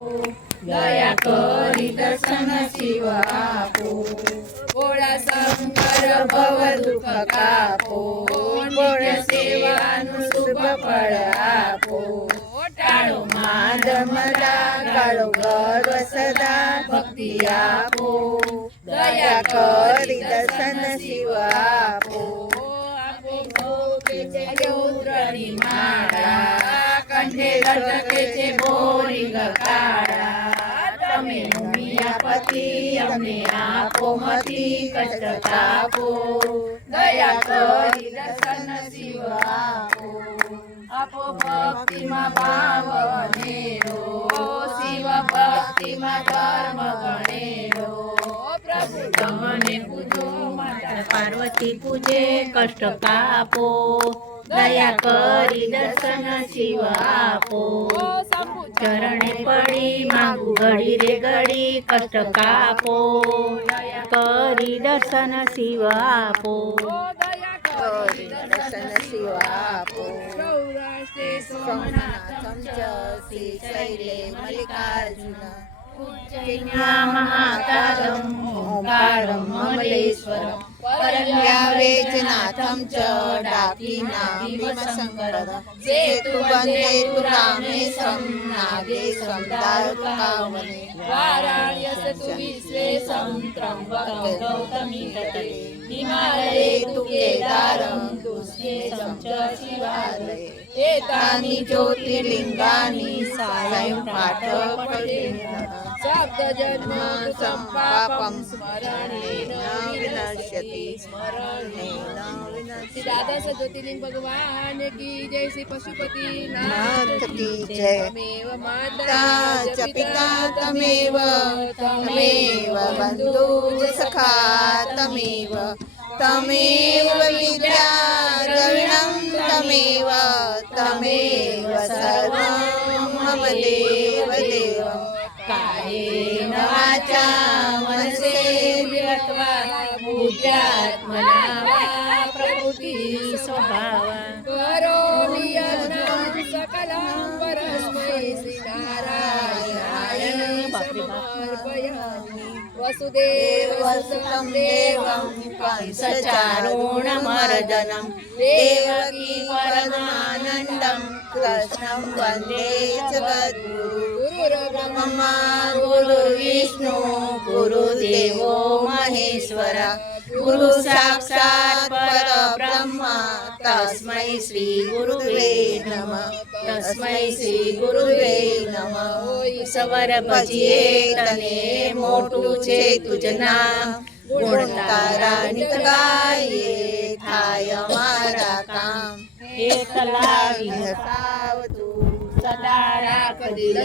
दया करी दर्शन शिव आपो। भोळा शंकर भव दुःख कापो। नित्य सेवानु शुभ फळ आपो। टाळो माद मदा काळो गर्व सदा भक्ती आपो। दया करी दर्शन शिव आपो। आपो भोगेचे उद्रणी माळा। कंठे लटकेचे बोरिंग काळा। तमे मिया पती अમને आपो मती कष्ट तापो। दया करी दर्शन शिव आपो। आपो भक्तिમાં ભાવ અનેરો। શિવ ભક્તિમાં ધર્મ ગણેરો। પ્રભુ તમને પૂજો માતા પાર્વતી પૂજે કષ્ટ કાપો। દયા કરી દર્શન શિવ આપો। ચરણે પડી માંગુ ઘડી રે ઘડી કષ્ટ કાપો। દયા કરી દર્શન શિવ આપો। દર્શન શિવ આપો। સોમનાથમ ચ શ્રી શૈલે મલ્લિકાર્જુન ઉજ્જૈન્યા મહાકાલમ ઓંકારમ મમલેશ્વરમ પરવ્યાવેજનાથમ ચ ડાકીના ભીમશંકરમ સેતુબંધેતુ રામેશમ નાગેશમ દારુકાવને વારાણ્યસતુ વિશ્વેશમ ત્રંબકં ગૌતમી તટે હિમાલયે તુ કેદારમ તુષ્યેશમ ચ શિવાલયે એતાની જ્યોતિર્લિંગાની સાયં પાઠ પઠેન શબ્દ જન્મ સંપાપમ સ્મરણેન વિનશ્યતિ સ્મરણેન શ્રી દાદા જ્યોતિર્લિંગ ભગવાન की जय। श्री पशुपति નાથ કી જય। तमेव माता च पिता तमेव तमेव बन्धु च सखा तमेव तमेव विद्या द्रविणं तमेव तमेव सर्वं मम देव देवं। कायेन वाचा मनसेन्द्रियर्वा बुद्ध्यात्मना वा प्रकृति स्वभावा करोमि यत्नं सकलं परस्मै श्रीनारायणाय समर्पयामि। वसुदेवसुतं देवं कंसचारूणमर्दनं देवकी परमानन्दं कृष्णं वन्दे जगद्गुरुं। गुरुर्ब्रह्मा गुरुर्विष्णु गुरुदेवो महेश्वर गुरु साक्षात् परब्रह्म तस्मै श्री गुरुवे नमः। तस्मै श्री गुरुवे नमः। સવાર ભજીએ તને મોટું છે તુજ નામ। ગુણ તારા નિત ગાઈએ થાય અમારા કામ। એકલા વિહસાવતું સદા રાખ દિલ